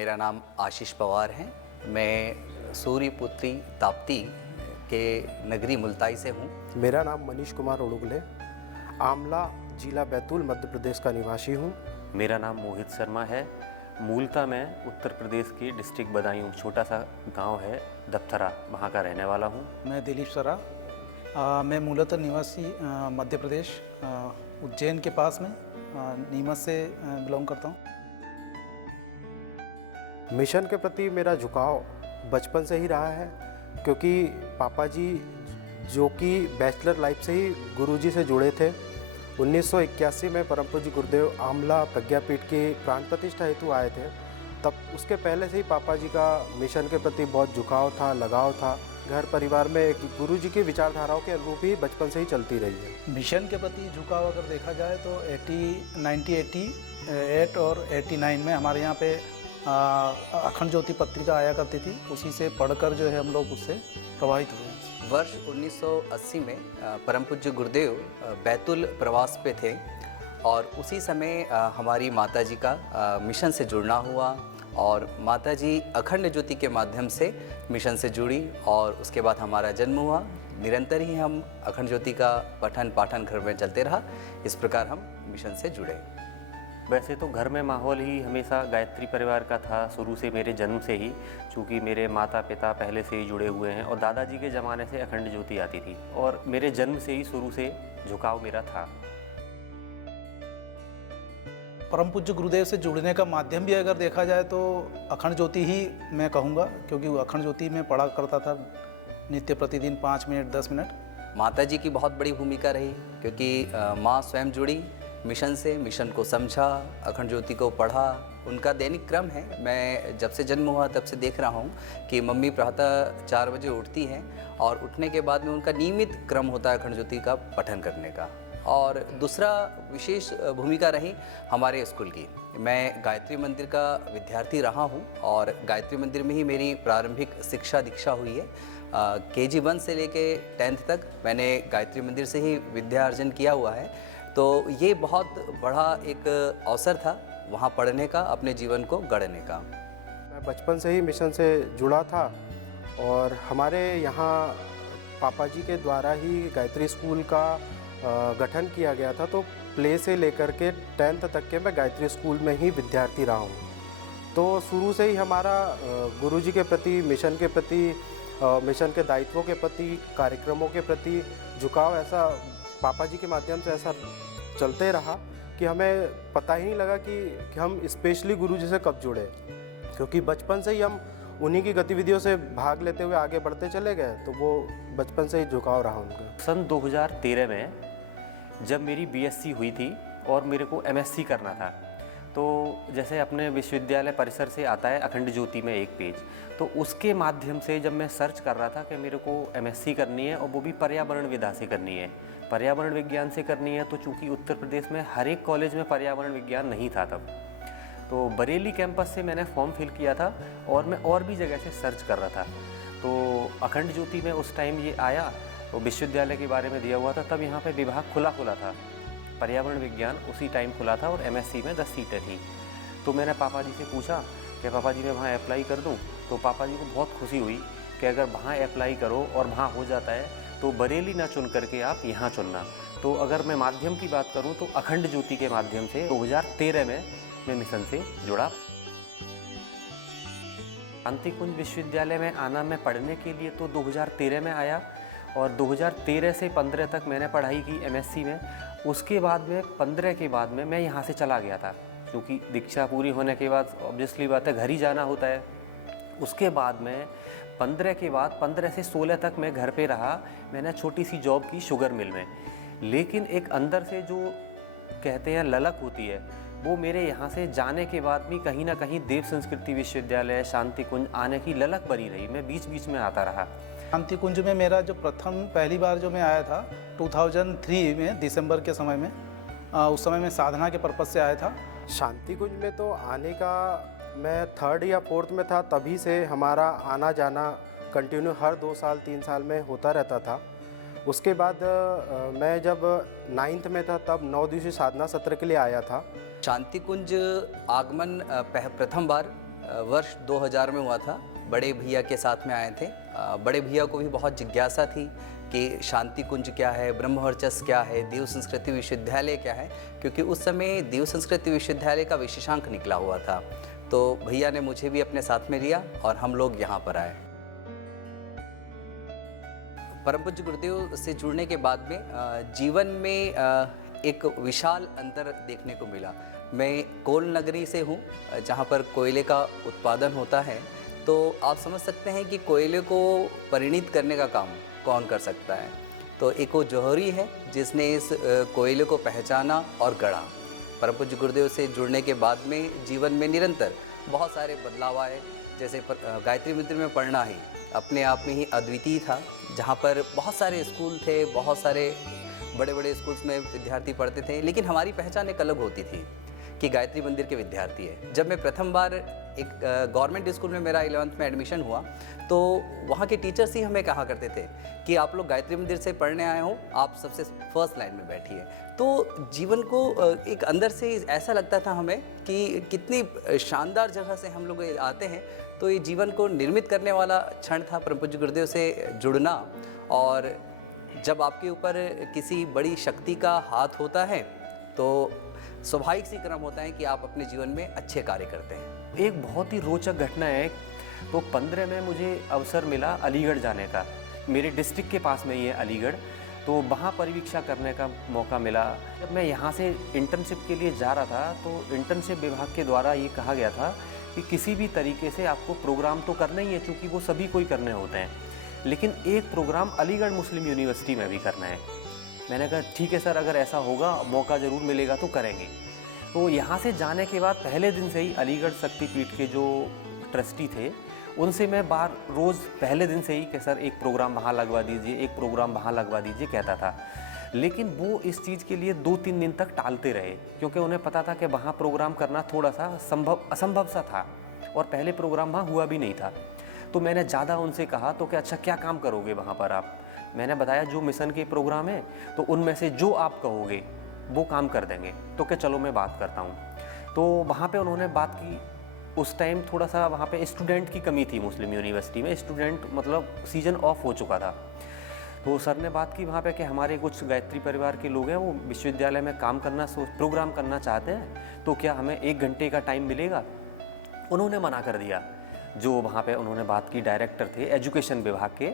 मेरा नाम आशीष पवार है। मैं सूर्यपुत्री ताप्ती के नगरी मुल्ताई से हूँ। मेरा नाम मनीष कुमार उड़ुगले, आमला जिला बैतूल मध्य प्रदेश का निवासी हूँ। मेरा नाम मोहित शर्मा है। मूलतः मैं उत्तर प्रदेश के डिस्ट्रिक्ट बदायूं, छोटा सा गांव है दफ्तरा, वहाँ का रहने वाला हूँ। मैं दिलीप सरा, मैं मूलतः निवासी मध्य प्रदेश उज्जैन के पास में नीमच से बिलोंग करता हूँ। मिशन के प्रति मेरा झुकाव बचपन से ही रहा है, क्योंकि पापा जी जो कि बैचलर लाइफ से ही गुरुजी से जुड़े थे। 1981 में परम पूज्य गुरुदेव आमला प्रज्ञापीठ की प्राण प्रतिष्ठा हेतु आए थे। तब उसके पहले से ही पापा जी का मिशन के प्रति बहुत झुकाव था, लगाव था। घर परिवार में एक गुरुजी की विचारधाराओं के अनुरूप ही बचपन से ही चलती रही है। मिशन के प्रति झुकाव अगर देखा जाए तो 1988 और 89 में हमारे यहाँ पे अखंड ज्योति पत्रिका आया करती थी। उसी से पढ़कर जो है हम लोग उससे प्रभावित हुए। वर्ष 1980 में परम पूज्य गुरुदेव बैतूल प्रवास पे थे और उसी समय हमारी माताजी का मिशन से जुड़ना हुआ और माताजी अखंड ज्योति के माध्यम से मिशन से जुड़ी और उसके बाद हमारा जन्म हुआ। निरंतर ही हम अखंड ज्योति का पठन पाठन घर में चलते रहा। इस प्रकार हम मिशन से जुड़े। वैसे तो घर में माहौल ही हमेशा गायत्री परिवार का था, शुरू से मेरे जन्म से ही, चूँकि मेरे माता पिता पहले से ही जुड़े हुए हैं और दादाजी के ज़माने से अखंड ज्योति आती थी और मेरे जन्म से ही शुरू से झुकाव मेरा था। परम पूज्य गुरुदेव से जुड़ने का माध्यम भी अगर देखा जाए तो अखंड ज्योति ही मैं कहूँगा, क्योंकि अखंड ज्योति में पढ़ा करता था नित्य प्रतिदिन 5 मिनट 10 मिनट। माताजी की बहुत बड़ी भूमिका रही, क्योंकि माँ स्वयं जुड़ी मिशन से, मिशन को समझा, अखंड ज्योति को पढ़ा। उनका दैनिक क्रम है। मैं जब से जन्म हुआ तब से देख रहा हूँ कि मम्मी प्रातः 4 बजे उठती हैं और उठने के बाद में उनका नियमित क्रम होता है अखंड ज्योति का पठन करने का। और दूसरा विशेष भूमिका रही हमारे स्कूल की। मैं गायत्री मंदिर का विद्यार्थी रहा हूँ और गायत्री मंदिर में ही मेरी प्रारंभिक शिक्षा दीक्षा हुई है। KG 1 से लेके 10th तक मैंने गायत्री मंदिर से ही विद्या अर्जन किया हुआ है। तो ये बहुत बड़ा एक अवसर था वहाँ पढ़ने का, अपने जीवन को गढ़ने का। मैं बचपन से ही मिशन से जुड़ा था और हमारे यहाँ पापा जी के द्वारा ही गायत्री स्कूल का गठन किया गया था। तो प्ले से लेकर के 10th तक के मैं गायत्री स्कूल में ही विद्यार्थी रहा हूँ। तो शुरू से ही हमारा गुरुजी के प्रति, मिशन के प्रति, मिशन के दायित्वों के प्रति, कार्यक्रमों के प्रति झुकाव ऐसा पापा जी के माध्यम से ऐसा चलते रहा कि हमें पता ही नहीं लगा कि हम स्पेशली गुरुजी से कब जुड़े, क्योंकि बचपन से ही हम उन्हीं की गतिविधियों से भाग लेते हुए आगे बढ़ते चले गए। तो वो बचपन से ही झुकाव रहा उनका। सन 2013 में जब मेरी BSc हुई थी और मेरे को MSc करना था, तो जैसे अपने विश्वविद्यालय परिसर से आता है अखंड ज्योति में एक पेज, तो उसके माध्यम से जब मैं सर्च कर रहा था कि मेरे को MSc करनी है और वो भी पर्यावरण विधा से करनी है, पर्यावरण विज्ञान से करनी है, तो चूँकि उत्तर प्रदेश में हर एक कॉलेज में पर्यावरण विज्ञान नहीं था तब, तो बरेली कैंपस से मैंने फॉर्म फिल किया था और मैं और भी जगह से सर्च कर रहा था। तो अखंड ज्योति में उस टाइम ये आया तो विश्वविद्यालय के बारे में दिया हुआ था, तब यहाँ पे विभाग खुला था, पर्यावरण विज्ञान उसी टाइम खुला था और MSc में 10 सीटें थी। तो मैंने पापा जी से पूछा कि पापा जी मैं वहाँ अप्लाई कर दूँ। तो पापा जी को बहुत खुशी हुई कि अगर वहाँ अप्लाई करो और वहाँ हो जाता है तो बरेली ना चुन करके आप यहाँ चुनना। तो अगर मैं माध्यम की बात करूँ तो अखंड ज्योति के माध्यम से 2013 में मैं मिशन से जुड़ा। शांति कुंज विश्वविद्यालय में आना मैं पढ़ने के लिए तो 2013 में आया और 2013 से 15 तक मैंने पढ़ाई की MSc में। उसके बाद में 15 के बाद में मैं यहाँ से चला गया था, क्योंकि दीक्षा पूरी होने के बाद ऑब्वियसली बात है घर ही जाना होता है। उसके बाद में 15 के बाद 15 से 16 तक मैं घर पे रहा। मैंने छोटी सी जॉब की शुगर मिल में, लेकिन एक अंदर से जो कहते हैं ललक होती है, वो मेरे यहाँ से जाने के बाद भी कहीं ना कहीं देव संस्कृति विश्वविद्यालय, शांति कुंज आने की ललक बनी रही। मैं बीच बीच में आता रहा। शांति कुंज में मेरा जो पहली बार जो मैं आया था 2003 में दिसंबर के समय में, उस समय मैं साधना के पर्पज़ से आया था। शांति कुंज में तो आने का मैं 3rd या 4th में था, तभी से हमारा आना जाना कंटिन्यू हर 2 साल 3 साल में होता रहता था। उसके बाद मैं जब 9th में था तब 9 दिवसीय साधना सत्र के लिए आया था। शांति कुंज आगमन प्रथम बार वर्ष 2000 में हुआ था। बड़े भैया के साथ में आए थे। बड़े भैया को भी बहुत जिज्ञासा थी कि शांति कुंज क्या है, ब्रह्मवर्चस्व क्या है, देव संस्कृति विश्वविद्यालय क्या है, क्योंकि उस समय देव संस्कृति विश्वविद्यालय का विशेषांक निकला हुआ था। तो भैया ने मुझे भी अपने साथ में लिया और हम लोग यहाँ पर आए। परम पूज्य गुरुदेव से जुड़ने के बाद में जीवन में एक विशाल अंतर देखने को मिला। मैं कोल नगरी से हूँ, जहाँ पर कोयले का उत्पादन होता है। तो आप समझ सकते हैं कि कोयले को परिणित करने का काम कौन कर सकता है। तो एक वो जौहरी है जिसने इस कोयले को पहचाना और गढ़ा। परम पूज्य गुरुदेव से जुड़ने के बाद में जीवन में निरंतर बहुत सारे बदलाव आए। जैसे गायत्री मंदिर में पढ़ना ही अपने आप में ही अद्वितीय था, जहाँ पर बहुत सारे स्कूल थे, बहुत सारे बड़े बड़े स्कूल्स में विद्यार्थी पढ़ते थे, लेकिन हमारी पहचान एक अलग होती थी कि गायत्री मंदिर के विद्यार्थी है। जब मैं प्रथम बार एक गवर्नमेंट स्कूल में मेरा 11th में एडमिशन हुआ, तो वहाँ के टीचर्स ही हमें कहा करते थे कि आप लोग गायत्री मंदिर से पढ़ने आए हो, आप सबसे फर्स्ट लाइन में बैठिए। तो जीवन को एक अंदर से ऐसा लगता था हमें कि कितनी शानदार जगह से हम लोग आते हैं। तो ये जीवन को निर्मित करने वाला क्षण था परम पूज्य गुरुदेव से जुड़ना। और जब आपके ऊपर किसी बड़ी शक्ति का हाथ होता है तो स्वाभाविक सी क्रम होता है कि आप अपने जीवन में अच्छे कार्य करते हैं। एक बहुत ही रोचक घटना है। तो 15 में मुझे अवसर मिला अलीगढ़ जाने का। मेरे डिस्ट्रिक्ट के पास में ही है अलीगढ़, तो वहाँ परिवीक्षा करने का मौका मिला। जब मैं यहाँ से इंटर्नशिप के लिए जा रहा था, तो इंटर्नशिप विभाग के द्वारा ये कहा गया था कि किसी भी तरीके से आपको प्रोग्राम तो करना ही है, चूँकि वो सभी को ही करने होते हैं, लेकिन एक प्रोग्राम अलीगढ़ मुस्लिम यूनिवर्सिटी में भी करना है। मैंने कहा ठीक है सर, अगर ऐसा होगा, मौका ज़रूर मिलेगा तो करेंगे। तो यहाँ से जाने के बाद पहले दिन से ही अलीगढ़ शक्तिपीठ के जो ट्रस्टी थे, उनसे मैं बार रोज़ पहले दिन से ही कि सर एक प्रोग्राम वहाँ लगवा दीजिए, एक प्रोग्राम वहाँ लगवा दीजिए कहता था। लेकिन वो इस चीज़ के लिए 2-3 दिन तक टालते रहे, क्योंकि उन्हें पता था कि वहाँ प्रोग्राम करना थोड़ा सा असंभव सा था, और पहले प्रोग्राम वहाँ हुआ भी नहीं था। तो मैंने ज़्यादा उनसे कहा तो कि अच्छा क्या काम करोगे वहाँ पर आप? मैंने बताया जो मिशन के प्रोग्राम है, तो उनमें से जो आप कहोगे वो काम कर देंगे। तो क्या चलो मैं बात करता हूँ। तो वहाँ पे उन्होंने बात की। उस टाइम थोड़ा सा वहाँ पे स्टूडेंट की कमी थी मुस्लिम यूनिवर्सिटी में, स्टूडेंट मतलब सीजन ऑफ हो चुका था। तो सर ने बात की वहाँ पे कि हमारे कुछ गायत्री परिवार के लोग हैं, वो विश्वविद्यालय में काम करना प्रोग्राम करना चाहते हैं, तो क्या हमें 1 घंटे का टाइम मिलेगा? उन्होंने मना कर दिया। जो वहाँ पे उन्होंने बात की डायरेक्टर थे एजुकेशन विभाग के,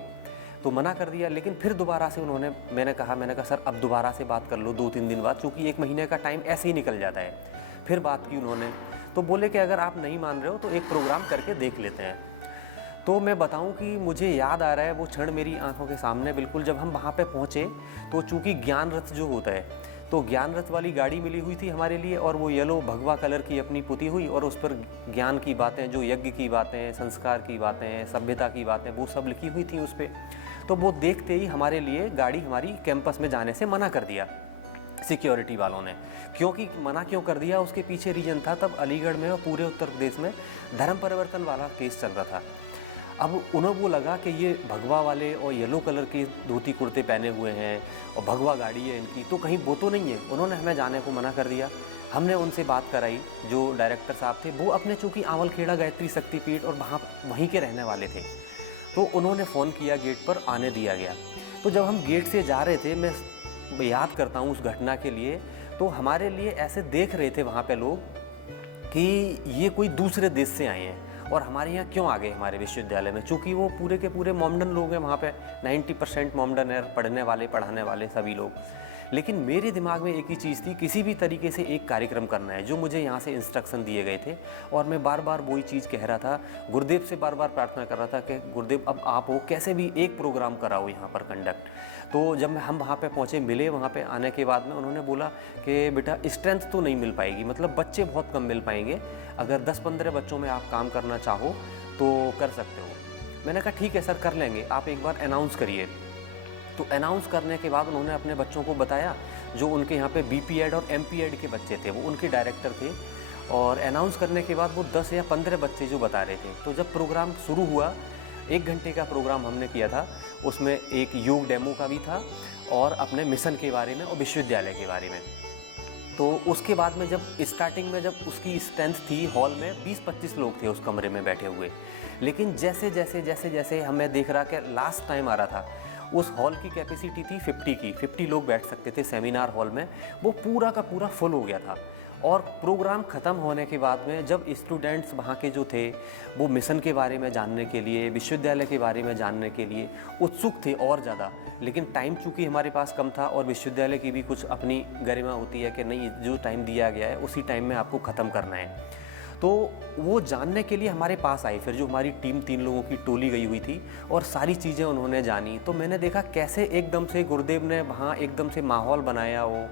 तो मना कर दिया। लेकिन फिर दोबारा से मैंने कहा सर अब दोबारा से बात कर लो 2-3 दिन बाद, चूँकि 1 महीने का टाइम ऐसे ही निकल जाता है। फिर बात की उन्होंने, तो बोले कि अगर आप नहीं मान रहे हो तो एक प्रोग्राम करके देख लेते हैं। तो मैं बताऊं कि मुझे याद आ रहा है वो क्षण मेरी आंखों के सामने बिल्कुल। जब हम वहाँ पे पहुँचे तो चूँकि ज्ञान रथ जो होता है, तो ज्ञान रथ वाली गाड़ी मिली हुई थी हमारे लिए, और वो येलो भगवा कलर की अपनी पुती हुई, और उस पर ज्ञान की बातें, जो यज्ञ की बातें, संस्कार की बातें, सभ्यता की बातें, वो सब लिखी हुई थी उस पर। तो वो देखते ही हमारे लिए गाड़ी हमारी कैंपस में जाने से मना कर दिया सिक्योरिटी वालों ने। क्योंकि मना क्यों कर दिया, उसके पीछे रीजन था, तब अलीगढ़ में और पूरे उत्तर प्रदेश में धर्म परिवर्तन वाला केस चल रहा था। अब उन्हें वो लगा कि ये भगवा वाले और येलो कलर के धोती कुर्ते पहने हुए हैं और भगवा गाड़ी है इनकी, तो कहीं वो तो नहीं है। उन्होंने हमें जाने को मना कर दिया। हमने उनसे बात कराई, जो डायरेक्टर साहब थे, वो अपने चूँकि आवलखेड़ा गायत्री शक्तिपीठ और वहीं के रहने वाले थे, तो उन्होंने फ़ोन किया, गेट पर आने दिया गया। तो जब हम गेट से जा रहे थे, मैं याद करता हूँ उस घटना के लिए, तो हमारे लिए ऐसे देख रहे थे वहाँ पे लोग कि ये कोई दूसरे देश से आए हैं और हमारे यहाँ क्यों आ गए हमारे विश्वविद्यालय में, चूँकि वो पूरे के पूरे मोमडन लोग हैं वहाँ पे। 90% मोमडन है, पढ़ने वाले पढ़ाने वाले सभी लोग। लेकिन मेरे दिमाग में एक ही चीज़ थी, किसी भी तरीके से एक कार्यक्रम करना है, जो मुझे यहाँ से इंस्ट्रक्शन दिए गए थे। और मैं बार बार वही चीज़ कह रहा था, गुरुदेव से बार बार प्रार्थना कर रहा था कि गुरुदेव अब आप हो, कैसे भी एक प्रोग्राम कराओ यहाँ पर कंडक्ट। तो जब हम वहाँ पे पहुँचे, मिले, वहाँ पे आने के बाद में उन्होंने बोला कि बेटा स्ट्रेंथ तो नहीं मिल पाएगी, मतलब बच्चे बहुत कम मिल पाएंगे, अगर 10-15 बच्चों में आप काम करना चाहो तो कर सकते हो। मैंने कहा ठीक है सर, कर लेंगे, आप एक बार अनाउंस करिए। तो अनाउंस करने के बाद उन्होंने अपने बच्चों को बताया, जो उनके यहाँ पे बीपीएड और एमपीएड के बच्चे थे, वो उनके डायरेक्टर थे। और अनाउंस करने के बाद वो 10 या 15 बच्चे जो बता रहे थे। तो जब प्रोग्राम शुरू हुआ, 1 घंटे का प्रोग्राम हमने किया था, उसमें एक योग डेमो का भी था और अपने मिशन के बारे में और विश्वविद्यालय के बारे में। तो उसके बाद में जब स्टार्टिंग में जब उसकी स्ट्रेंथ थी हॉल में 20-25 लोग थे उस कमरे में बैठे हुए, लेकिन जैसे जैसे जैसे जैसे हमें देख रहा कि लास्ट टाइम आ रहा था, उस हॉल की कैपेसिटी थी 50 लोग बैठ सकते थे सेमिनार हॉल में, वो पूरा का पूरा फुल हो गया था। और प्रोग्राम ख़त्म होने के बाद में जब स्टूडेंट्स वहाँ के जो थे वो मिशन के बारे में जानने के लिए, विश्वविद्यालय के बारे में जानने के लिए उत्सुक थे और ज़्यादा, लेकिन टाइम चूँकि हमारे पास कम था और विश्वविद्यालय की भी कुछ अपनी गरिमा होती है कि नहीं, जो टाइम दिया गया है उसी टाइम में आपको ख़त्म करना है, तो वो जानने के लिए हमारे पास आई। फिर जो हमारी टीम 3 लोगों की टोली गई हुई थी और सारी चीज़ें उन्होंने जानी, तो मैंने देखा कैसे एकदम से गुरुदेव ने वहाँ एकदम से माहौल बनाया हो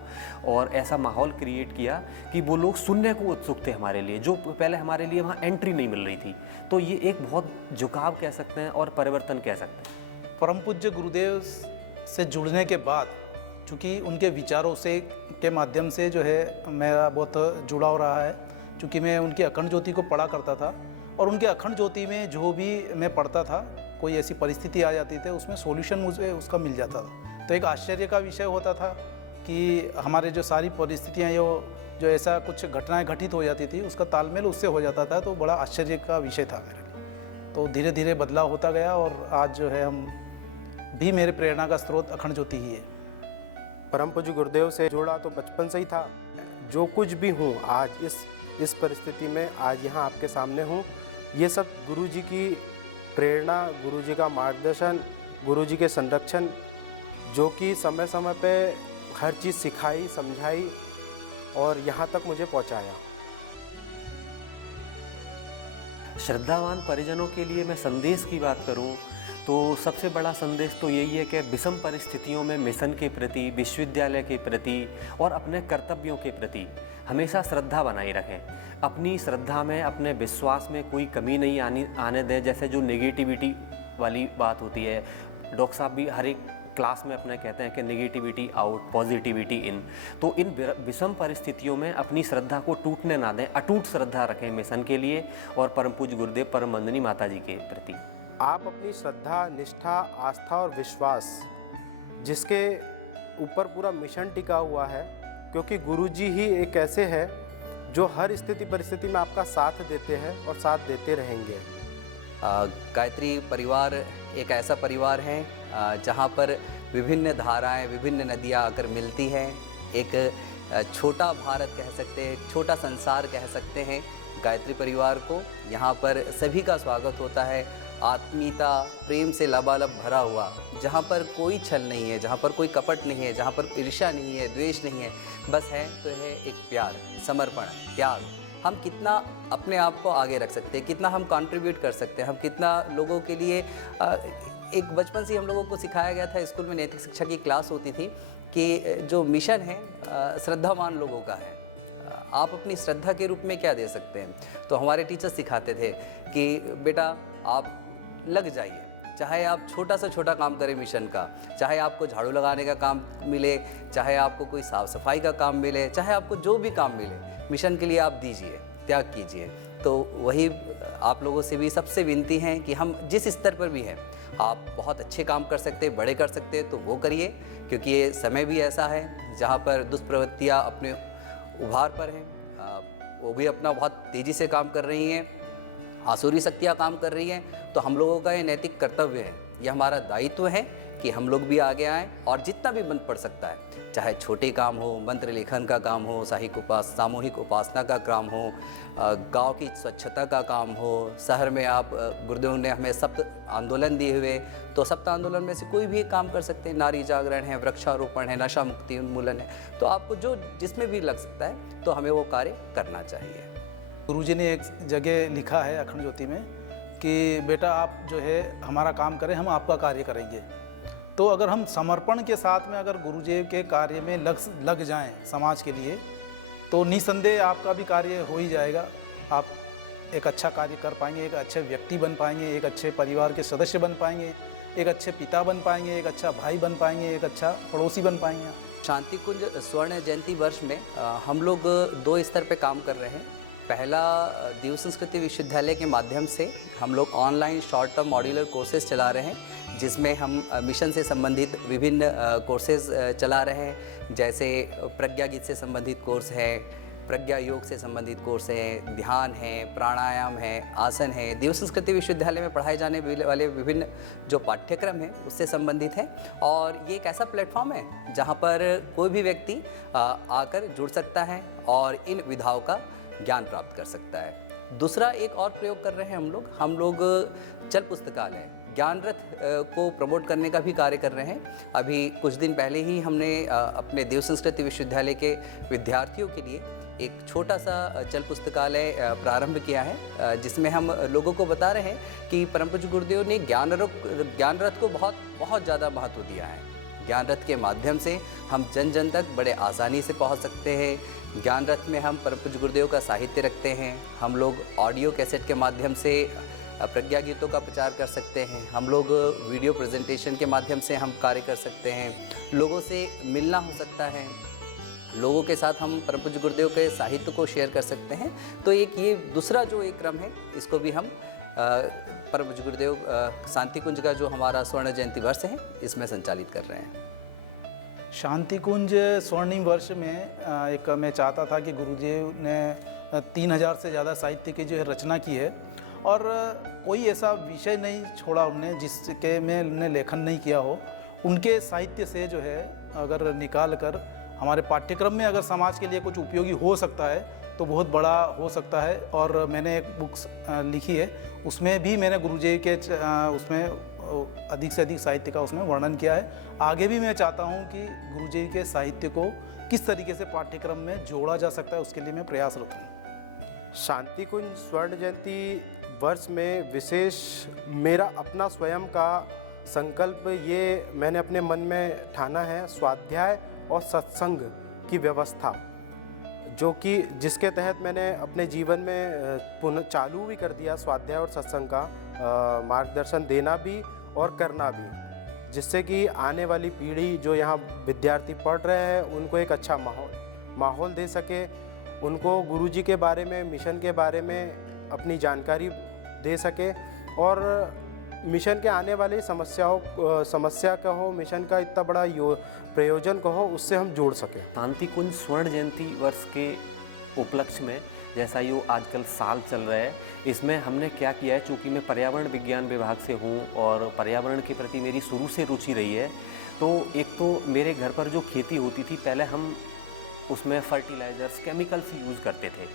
और ऐसा माहौल क्रिएट किया कि वो लोग सुनने को उत्सुक थे हमारे लिए, जो पहले हमारे लिए वहाँ एंट्री नहीं मिल रही थी। तो ये एक बहुत झुकाव कह सकते हैं और परिवर्तन कह सकते हैं। परम पूज्य गुरुदेव से जुड़ने के बाद, चूँकि उनके विचारों से के माध्यम से जो है मेरा बहुत जुड़ाव रहा है, क्योंकि मैं उनकी अखंड ज्योति को पढ़ा करता था और उनके अखंड ज्योति में जो भी मैं पढ़ता था, कोई ऐसी परिस्थिति आ जाती थी उसमें सॉल्यूशन मुझे उसका मिल जाता था। तो एक आश्चर्य का विषय होता था कि हमारे जो सारी परिस्थितियाँ जो ऐसा कुछ घटनाएं घटित हो जाती थी उसका तालमेल उससे हो जाता था, तो बड़ा आश्चर्य का विषय था मेरे लिए। तो धीरे धीरे बदलाव होता गया और आज जो है हम भी, मेरे प्रेरणा का स्रोत अखंड ज्योति ही है। परम पूज्य गुरुदेव से जुड़ा तो बचपन से ही था। जो कुछ भी हूँ आज इस परिस्थिति में, आज यहाँ आपके सामने हूँ, ये सब गुरु जी की प्रेरणा, गुरु जी का मार्गदर्शन, गुरु जी के संरक्षण, जो कि समय समय पे हर चीज़ सिखाई, समझाई और यहाँ तक मुझे पहुँचाया। श्रद्धावान परिजनों के लिए मैं संदेश की बात करूं तो सबसे बड़ा संदेश तो यही है कि विषम परिस्थितियों में मिशन के प्रति, विश्वविद्यालय के प्रति और अपने कर्तव्यों के प्रति हमेशा श्रद्धा बनाए रखें। अपनी श्रद्धा में, अपने विश्वास में कोई कमी नहीं आने दें। जैसे जो नेगेटिविटी वाली बात होती है, डॉक्टर साहब भी हर एक क्लास में अपने कहते हैं कि नेगेटिविटी आउट, पॉजिटिविटी इन। तो इन विषम परिस्थितियों में अपनी श्रद्धा को टूटने ना दें, अटूट श्रद्धा रखें मिशन के लिए और परम पूज्य गुरुदेव परम वंदनीय माता जी के प्रति। आप अपनी श्रद्धा, निष्ठा, आस्था और विश्वास, जिसके ऊपर पूरा मिशन टिका हुआ है, क्योंकि गुरु जी ही एक ऐसे हैं जो हर स्थिति परिस्थिति में आपका साथ देते हैं और साथ देते रहेंगे। गायत्री परिवार एक ऐसा परिवार है जहाँ पर विभिन्न धाराएं, विभिन्न नदियाँ आकर मिलती हैं। एक छोटा भारत कह सकते हैं, एक छोटा संसार कह सकते हैं गायत्री परिवार को। यहाँ पर सभी का स्वागत होता है, आत्मीयता, प्रेम से लबालब भरा हुआ, जहाँ पर कोई छल नहीं है, जहाँ पर कोई कपट नहीं है, जहाँ पर ईर्ष्या नहीं है, द्वेष नहीं है, बस है तो है एक प्यार, समर्पण, त्याग। हम कितना अपने आप को आगे रख सकते हैं, कितना हम कंट्रीब्यूट कर सकते हैं, हम कितना लोगों के लिए एक बचपन से हम लोगों को सिखाया गया था, स्कूल में नैतिक शिक्षा की क्लास होती थी कि जो मिशन है श्रद्धावान लोगों का है। आप अपनी श्रद्धा के रूप में क्या दे सकते हैं? तो हमारे टीचर सिखाते थे कि बेटा आप लग जाइए, चाहे आप छोटा से छोटा काम करें मिशन का, चाहे आपको झाड़ू लगाने का काम मिले, चाहे आपको कोई साफ़ सफाई का काम मिले, चाहे आपको जो भी काम मिले, मिशन के लिए आप दीजिए, त्याग कीजिए। तो वही आप लोगों से भी सबसे विनती है कि हम जिस स्तर पर भी हैं, आप बहुत अच्छे काम कर सकते हैं, बड़े कर सकते हैं तो वो करिए, क्योंकि ये समय भी ऐसा है जहाँ पर दुष्प्रवृत्तियाँ अपने उभार पर हैं, वो भी अपना बहुत तेज़ी से काम कर रही हैं, आसुरी शक्तियाँ काम कर रही हैं। तो हम लोगों का ये नैतिक कर्तव्य है, ये हमारा दायित्व है कि हम लोग भी आगे आएँ और जितना भी बन पड़ सकता है, चाहे छोटे काम हो, मंत्र लेखन का काम हो, सामूहिक उपासना का काम हो, गांव की स्वच्छता का काम हो, शहर में आप गुरुदेव ने हमें सप्त आंदोलन दिए हुए, तो सप्त आंदोलन में से कोई भी एक काम कर सकते हैं। नारी जागरण है, वृक्षारोपण है, नशा मुक्ति उन्मूलन है, तो आपको जो जिसमें भी लग सकता है तो हमें वो कार्य करना चाहिए। गुरुजी ने एक जगह लिखा है अखंड ज्योति में कि बेटा आप जो है हमारा काम करें, हम आपका कार्य करेंगे। तो अगर हम समर्पण के साथ में अगर गुरुजी के कार्य में लग जाएं समाज के लिए, तो निसंदेह आपका भी कार्य हो ही जाएगा। आप एक अच्छा कार्य कर पाएंगे, एक अच्छे व्यक्ति बन पाएंगे, एक अच्छे परिवार के सदस्य बन पाएंगे, एक अच्छे पिता बन पाएंगे, एक अच्छा भाई बन पाएंगे, एक अच्छा पड़ोसी बन पाएंगे। शांति कुंज स्वर्ण जयंती वर्ष में हम लोग 2 स्तर पे काम कर रहे हैं। पहला, देव संस्कृति विश्वविद्यालय के माध्यम से हम लोग online short term modular courses चला रहे हैं, जिसमें हम मिशन से संबंधित विभिन्न कोर्सेज चला रहे हैं। जैसे प्रज्ञा गीत से संबंधित कोर्स है, प्रज्ञा योग से संबंधित कोर्स है, ध्यान है, प्राणायाम है, आसन है। देव संस्कृति विश्वविद्यालय में पढ़ाए जाने वाले विभिन्न जो पाठ्यक्रम हैं उससे संबंधित है। और ये एक ऐसा प्लेटफॉर्म है जहाँ पर कोई भी व्यक्ति आकर जुड़ सकता है और इन विधाओं का ज्ञान प्राप्त कर सकता है। दूसरा एक और प्रयोग कर रहे हैं हम लोग चल पुस्तकालय ज्ञान रथ को प्रमोट करने का भी कार्य कर रहे हैं। अभी कुछ दिन पहले ही हमने अपने देव संस्कृति विश्वविद्यालय के विद्यार्थियों के लिए एक छोटा सा चल पुस्तकालय प्रारंभ किया है, जिसमें हम लोगों को बता रहे हैं कि परम पूज्य गुरुदेव ने ज्ञान रथ को बहुत ज़्यादा महत्व दिया है। ज्ञान रथ के माध्यम से हम जन जन तक बड़े आसानी से पहुंच सकते हैं। ज्ञान रथ में हम परम पूज्य गुरुदेव का साहित्य रखते हैं। हम लोग ऑडियो कैसेट के माध्यम से प्रज्ञा गीतों का प्रचार कर सकते हैं। हम लोग वीडियो प्रेजेंटेशन के माध्यम से हम कार्य कर सकते हैं। लोगों से मिलना हो सकता है, लोगों के साथ हम परम पूज्य गुरुदेव के साहित्य को शेयर कर सकते हैं। तो एक ये दूसरा जो एक क्रम है, इसको भी हम परम पूज्य गुरुदेव शांति कुंज का जो हमारा स्वर्ण जयंती वर्ष है इसमें संचालित कर रहे हैं। शांति कुंज स्वर्णिम वर्ष में एक मैं चाहता था कि गुरुदेव ने 3000 से ज़्यादा साहित्य की जो है रचना की है और कोई ऐसा विषय नहीं छोड़ा उनने जिसके में उन्होंने लेखन नहीं किया हो। उनके साहित्य से जो है अगर निकाल कर हमारे पाठ्यक्रम में अगर समाज के लिए कुछ उपयोगी हो सकता है तो बहुत बड़ा हो सकता है। और मैंने एक बुक्स लिखी है, उसमें भी मैंने गुरुजी के उसमें अधिक से अधिक साहित्य का उसमें वर्णन किया है। आगे भी मैं चाहता हूँ कि गुरुजी के साहित्य को किस तरीके से पाठ्यक्रम में जोड़ा जा सकता है, उसके लिए मैं प्रयासरत हूँ। शांति कुंज स्वर्ण जयंती वर्ष में विशेष मेरा अपना स्वयं का संकल्प ये मैंने अपने मन में ठाना है, स्वाध्याय और सत्संग की व्यवस्था, जो कि जिसके तहत मैंने अपने जीवन में पुनः चालू भी कर दिया स्वाध्याय और सत्संग का मार्गदर्शन देना भी और करना भी, जिससे कि आने वाली पीढ़ी जो यहाँ विद्यार्थी पढ़ रहे हैं उनको एक अच्छा माहौल दे सके, उनको गुरुजी के बारे में, मिशन के बारे में अपनी जानकारी दे सके और मिशन के आने वाली समस्या का हो, मिशन का इतना बड़ा प्रयोजन का हो, उससे हम जोड़ सकें। शांति कुंज स्वर्ण जयंती वर्ष के उपलक्ष्य में जैसा ये आजकल साल चल रहा है, इसमें हमने क्या किया है, चूँकि मैं पर्यावरण विज्ञान विभाग से हूँ और पर्यावरण के प्रति मेरी शुरू से रुचि रही है, तो एक तो मेरे घर पर जो खेती होती थी पहले हम उसमें फर्टिलाइज़र्स केमिकल्स यूज़ करते थे।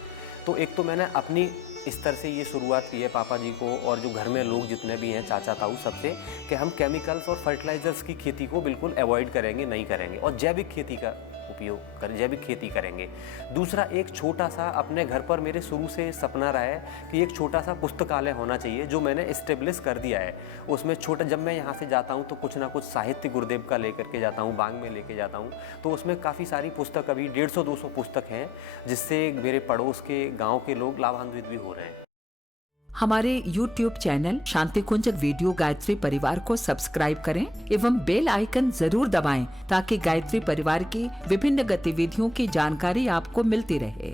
तो एक तो मैंने अपनी इस तरह से ये शुरुआत की है पापा जी को और जो घर में लोग जितने भी हैं, चाचा ताऊ सबसे, कि हम केमिकल्स और फर्टिलाइज़र्स की खेती को बिल्कुल अवॉइड करेंगे, नहीं करेंगे और जैविक खेती का उपयोग करें, जैविक खेती करेंगे। दूसरा, एक छोटा सा अपने घर पर मेरे शुरू से सपना रहा है कि एक छोटा सा पुस्तकालय होना चाहिए, जो मैंने इस्टेब्लिश कर दिया है। उसमें छोटा, जब मैं यहाँ से जाता हूँ तो कुछ ना कुछ साहित्य गुरुदेव का लेकर के जाता हूँ, बाग में लेके जाता हूँ, तो उसमें काफ़ी सारी पुस्तक, अभी 150-200 पुस्तक हैं, जिससे मेरे पड़ोस के गाँव के लोग लाभान्वित भी हो रहे हैं। हमारे YouTube चैनल शांति कुंज वीडियो गायत्री परिवार को सब्सक्राइब करें एवं बेल आइकन जरूर दबाएं ताकि गायत्री परिवार की विभिन्न गतिविधियों की जानकारी आपको मिलती रहे।